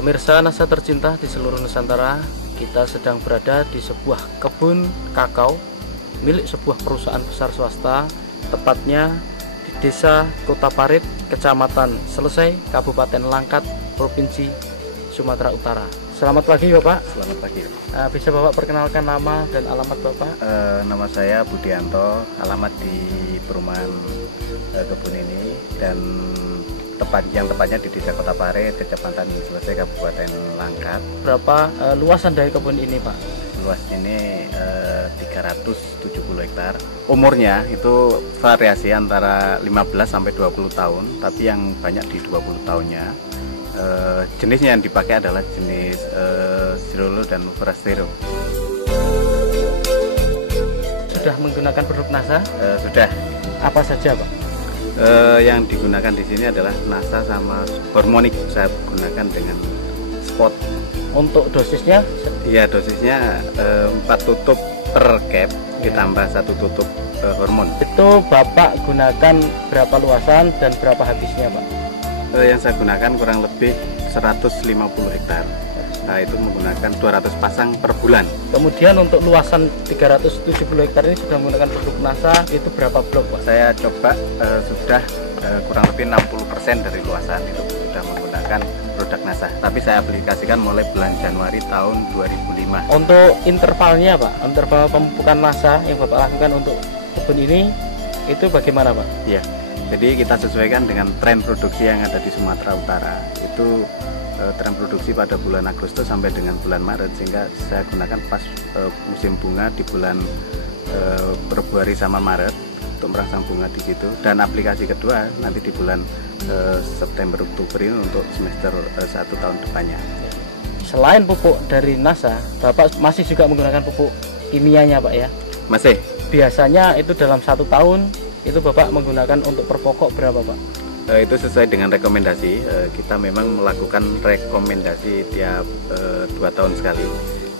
Pemirsa NASA tercinta di seluruh Nusantara, kita sedang berada di sebuah kebun kakao milik sebuah perusahaan besar swasta, tepatnya di Desa Kota Parit, Kecamatan Selesai, Kabupaten Langkat, Provinsi Sumatera Utara. Selamat pagi Bapak. Selamat pagi. Bisa Bapak perkenalkan nama dan alamat Bapak? Nama saya Budianto, alamat di perumahan kebun ini, dan tepatnya di Desa Kota Parit, Kecamatan Selesai, Kabupaten Langkat. Berapa luasan dari kebun ini Pak? Luas ini 370 hektar. Umurnya itu variasi antara 15 sampai 20 tahun, tapi yang banyak di 20 tahunnya. Jenisnya yang dipakai adalah jenis Cirolo dan Forastero. Sudah menggunakan produk NASA? Sudah. Apa saja Pak? Yang digunakan di sini adalah NASA sama Hormonic. Saya gunakan dengan spot. Untuk dosisnya? Iya, dosisnya 4 tutup per cap ditambah 1 tutup hormon. Itu Bapak gunakan berapa luasan dan berapa habisnya Pak? Yang saya gunakan kurang lebih 150 hektar. Nah, itu menggunakan 200 pasang per bulan. Kemudian untuk luasan 370 hektar ini sudah menggunakan produk NASA, itu berapa blok Pak? Saya coba sudah kurang lebih 60% dari luasan itu sudah menggunakan produk NASA. Tapi saya aplikasikan mulai bulan Januari tahun 2005. Untuk intervalnya Pak, interval pemupukan NASA yang Bapak lakukan untuk kebun ini, itu bagaimana Pak? Iya, jadi kita sesuaikan dengan tren produksi yang ada di Sumatera Utara. Itu tren produksi pada bulan Agustus sampai dengan bulan Maret, sehingga saya gunakan pas musim bunga di bulan Februari sama Maret untuk merangsang bunga di situ, dan aplikasi kedua nanti di bulan September Oktober ini untuk semester 1 tahun depannya. Selain pupuk dari NASA, Bapak masih juga menggunakan pupuk kimianya Pak ya? Masih. Biasanya itu dalam 1 tahun itu Bapak menggunakan untuk per pokok berapa Pak? Itu sesuai dengan rekomendasi. Kita memang melakukan rekomendasi tiap 2 tahun sekali.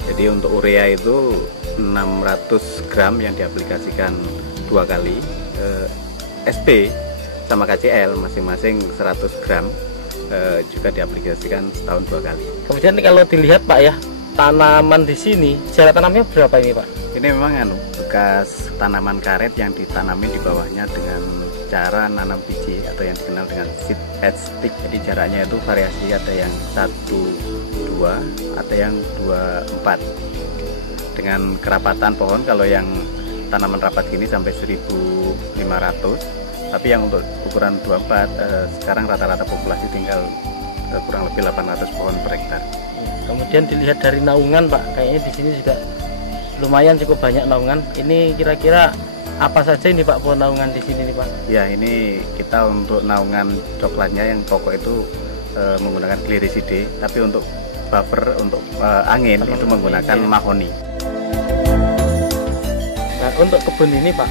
Jadi untuk urea itu 600 gram yang diaplikasikan 2 kali. SP sama KCL masing-masing 100 gram juga diaplikasikan setahun 2 kali. Kemudian kalau dilihat Pak ya, tanaman di sini jarak tanamnya berapa ini Pak? Ini memang bekas tanaman karet yang ditanami di bawahnya dengan cara nanam biji atau yang dikenal dengan seed head stick. Jadi jaraknya itu variasi, ada yang 1-2, ada yang 2-4. Dengan kerapatan pohon, kalau yang tanaman rapat gini sampai 1.500. Tapi yang untuk ukuran 24 sekarang rata-rata populasi tinggal kurang lebih 800 pohon per hektar. Kemudian dilihat dari naungan Pak, kayaknya di sini juga lumayan cukup banyak naungan. Ini kira-kira apa saja ini Pak pohon naungan di sini nih Pak? Ya, ini kita untuk naungan coklatnya yang pokok itu menggunakan Gliricidae, tapi untuk buffer untuk angin itu menggunakan mahoni. Nah, untuk kebun ini Pak,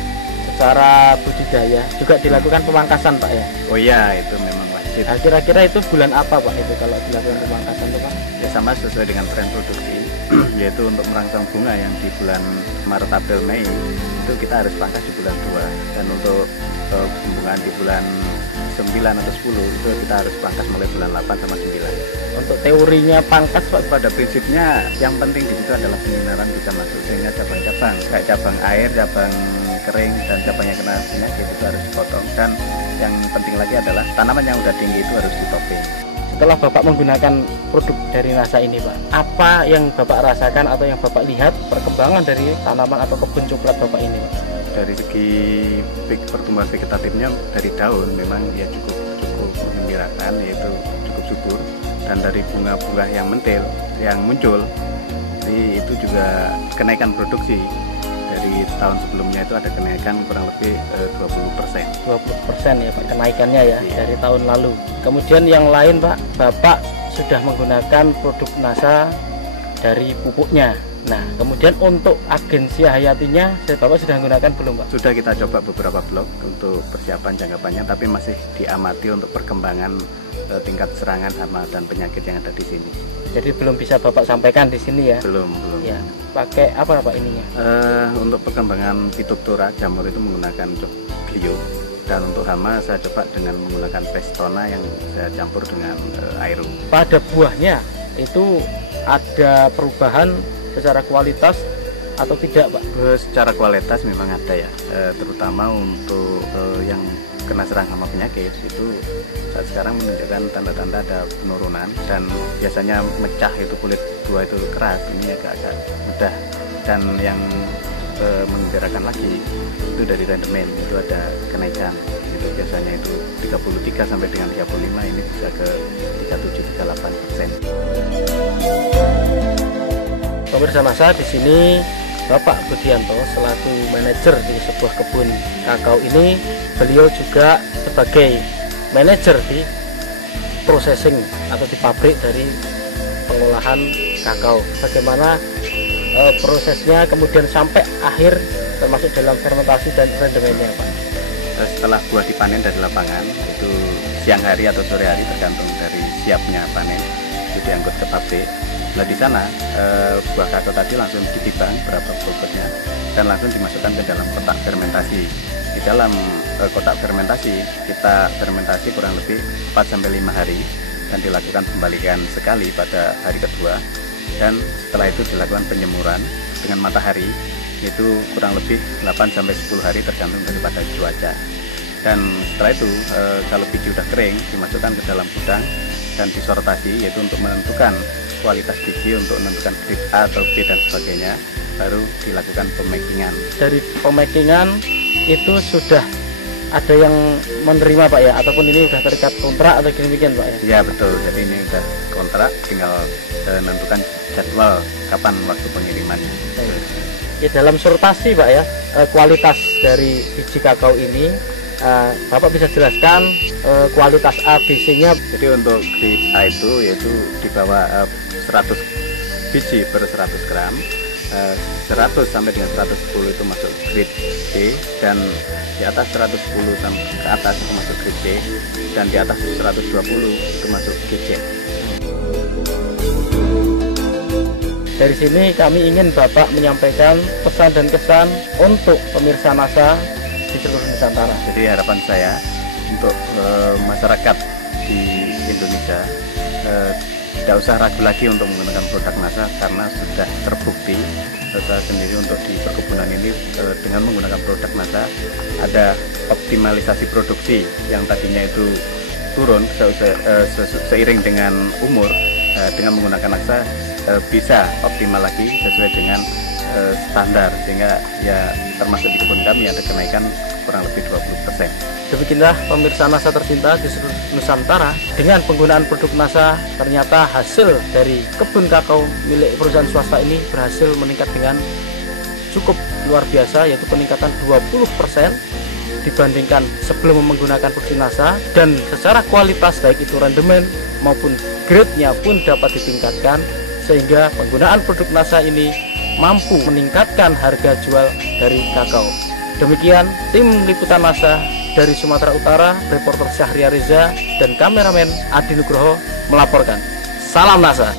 secara budidaya juga dilakukan pemangkasan Pak ya? Oh iya, itu memang wajib. Nah, kira-kira itu bulan apa Pak itu kalau dilakukan pemangkasan itu Pak? Ya, sama sesuai dengan tren produksi, yaitu untuk merangsang bunga yang di bulan Maret, April, Mei itu kita harus pangkas di bulan 2, dan untuk pembungaan di bulan 9 atau 10 itu kita harus pangkas mulai bulan 8 sama 9. Untuk teorinya pangkas Pak? Pada prinsipnya yang penting di situ adalah penyinaran bisa masuk, sehingga cabang-cabang kayak cabang air, cabang kering, dan cabangnya kena penyakit itu harus dipotong. Dan yang penting lagi adalah tanaman yang udah tinggi itu harus ditoping. Setelah Bapak menggunakan produk dari NASA ini Pak, apa yang Bapak rasakan atau yang Bapak lihat perkembangan dari tanaman atau kebun coklat Bapak ini Pak? Dari segi pertumbuhan vegetatifnya dari daun memang ya cukup menggembirakan, yaitu cukup subur, dan dari bunga-bunga yang mentil yang muncul, jadi itu juga kenaikan produksi. Dari tahun sebelumnya itu ada kenaikan kurang lebih 20%. 20% ya Pak kenaikannya ya, iya, dari tahun lalu. Kemudian yang lain Pak, Bapak sudah menggunakan produk NASA dari pupuknya. Nah, kemudian untuk agensi hayatinya, Bapak sudah menggunakan belum Pak? Sudah kita coba beberapa blok untuk persiapan jangka panjang, tapi masih diamati untuk perkembangan tingkat serangan hama dan penyakit yang ada di sini. Jadi belum bisa Bapak sampaikan di sini ya? Belum. Ya, pakai apa Pak ininya? Untuk perkembangan Phytophthora jamur itu menggunakan Bio, dan untuk hama saya coba dengan menggunakan Pestona yang saya campur dengan Aero. Pada buahnya itu ada perubahan secara kualitas atau tidak, Pak? Secara kualitas memang ada ya, terutama untuk yang kena serang hama penyakit itu saat sekarang menunjukkan tanda-tanda ada penurunan, dan biasanya mecah itu kulit buah itu keras, ini agak mudah. Dan yang menggembirakan lagi itu dari rendemen itu ada kenaikan, itu biasanya itu 33 sampai dengan 35, ini bisa ke 37-38%. Pemirsa Nasa, di sini Bapak Budianto selaku manajer di sebuah kebun kakao ini, beliau juga sebagai manajer di processing atau di pabrik dari pengolahan kakao. Bagaimana prosesnya kemudian sampai akhir, termasuk dalam fermentasi dan rendemennya, Pak? Setelah buah dipanen dari lapangan, itu siang hari atau sore hari tergantung dari siapnya panen, itu diangkut ke pabrik. Nah, di sana buah kakao tadi langsung ditimbang berapa bobotnya dan langsung dimasukkan ke dalam kotak fermentasi. Di dalam kotak fermentasi kita fermentasi kurang lebih 4-5 hari dan dilakukan pembalikan sekali pada hari kedua, dan setelah itu dilakukan penyemuran dengan matahari itu kurang lebih 8-10 hari tergantung daripada cuaca. Dan setelah itu kalau biji sudah kering dimasukkan ke dalam gudang dan disortasi, yaitu untuk menentukan kualitas biji, untuk menentukan grade A atau B dan sebagainya, baru dilakukan pemakingan. Dari pemakingan itu sudah ada yang menerima, Pak ya, ataupun ini sudah terikat kontrak atau demikian, Pak ya? Ya betul, jadi ini sudah kontrak, tinggal menentukan jadwal kapan waktu pengirimannya. Ya, dalam sortasi, Pak ya, kualitas dari biji kakao ini, Bapak bisa jelaskan kualitas A, B, C-nya? Jadi untuk grade A itu yaitu di bawah 100 biji per 100 gram, 100 sampai dengan 110 itu masuk grade B, dan di atas 110 sampai ke atas itu masuk grade C, dan di atas 120 itu masuk GC. Dari sini kami ingin Bapak menyampaikan pesan dan kesan untuk pemirsa Nasa di seluruh Nusantara. Jadi harapan saya untuk masyarakat di Indonesia tidak usah ragu lagi untuk menggunakan produk Nasa, karena sudah terbukti saya sendiri untuk di perkebunan ini dengan menggunakan produk Nasa ada optimalisasi produksi yang tadinya itu turun seiring dengan umur, dengan menggunakan Nasa bisa optimal lagi sesuai dengan standar, sehingga ya termasuk di kebun kami ada kenaikan kurang lebih 20%. Demikianlah pemirsa Nasa tercinta di seluruh Nusantara, dengan penggunaan produk Nasa ternyata hasil dari kebun kakao milik perusahaan swasta ini berhasil meningkat dengan cukup luar biasa, yaitu peningkatan 20% dibandingkan sebelum menggunakan produk Nasa, dan secara kualitas baik itu rendemen maupun grade-nya pun dapat ditingkatkan, sehingga penggunaan produk Nasa ini mampu meningkatkan harga jual dari kakao. Demikian tim liputan Nasa dari Sumatera Utara, reporter Syahria Reza dan kameramen Adi Nugroho melaporkan. Salam Nasa.